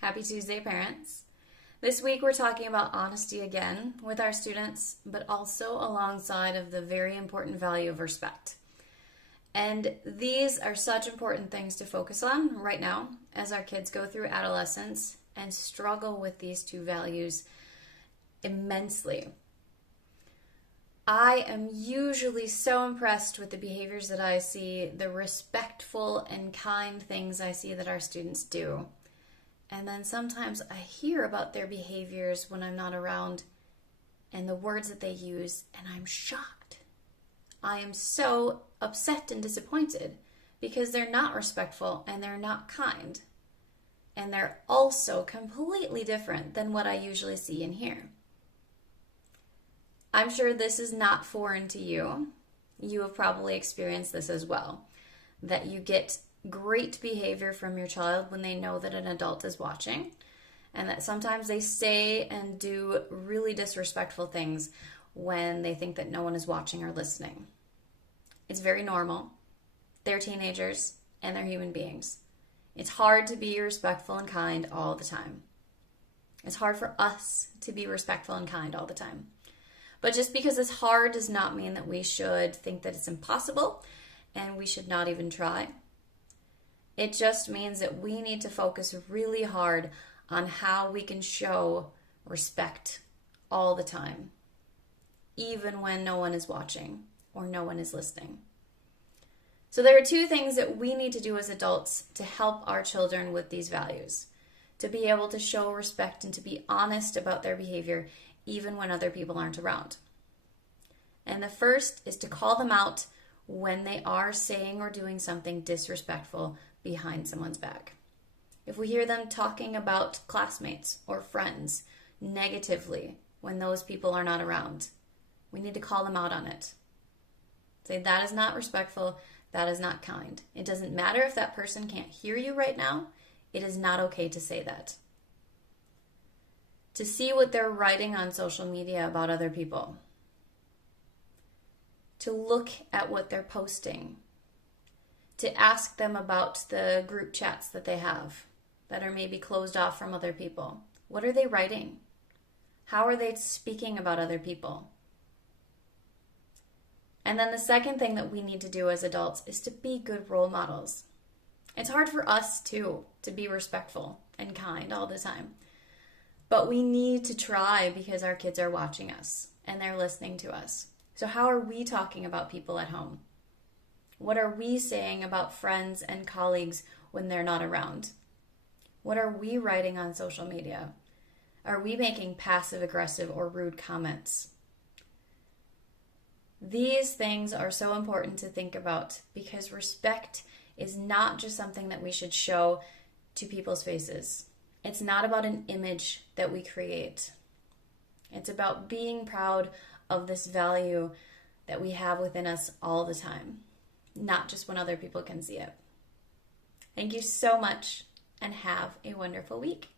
Happy Tuesday, parents. This week we're talking about honesty again with our students, but also alongside of the very important value of respect. And these are such important things to focus on right now as our kids go through adolescence and struggle with these two values immensely. I am usually so impressed with the behaviors that I see, the respectful and kind things I see that our students do. And then sometimes I hear about their behaviors when I'm not around and the words that they use, and I'm shocked. I am so upset and disappointed because they're not respectful and they're not kind. And they're also completely different than what I usually see and hear. I'm sure this is not foreign to you. You have probably experienced this as well, that you get great behavior from your child when they know that an adult is watching, and that sometimes they say and do really disrespectful things when they think that no one is watching or listening. It's very normal. They're teenagers and they're human beings. It's hard to be respectful and kind all the time. It's hard for us to be respectful and kind all the time. But just because it's hard does not mean that we should think that it's impossible and we should not even try. It just means that we need to focus really hard on how we can show respect all the time, even when no one is watching or no one is listening. So there are two things that we need to do as adults to help our children with these values, to be able to show respect and to be honest about their behavior even when other people aren't around. And the first is to call them out when they are saying or doing something disrespectful behind someone's back. If we hear them talking about classmates or friends negatively when those people are not around, we need to call them out on it. Say, that is not respectful, that is not kind. It doesn't matter if that person can't hear you right now, it is not okay to say that. To see what they're writing on social media about other people. To look at what they're posting. To ask them about the group chats that they have that are maybe closed off from other people. What are they writing? How are they speaking about other people? And then the second thing that we need to do as adults is to be good role models. It's hard for us too to be respectful and kind all the time. But we need to try because our kids are watching us and they're listening to us. So how are we talking about people at home? What are we saying about friends and colleagues when they're not around? What are we writing on social media? Are we making passive-aggressive or rude comments? These things are so important to think about because respect is not just something that we should show to people's faces. It's not about an image that we create. It's about being proud of this value that we have within us all the time, not just when other people can see it. Thank you so much and have a wonderful week.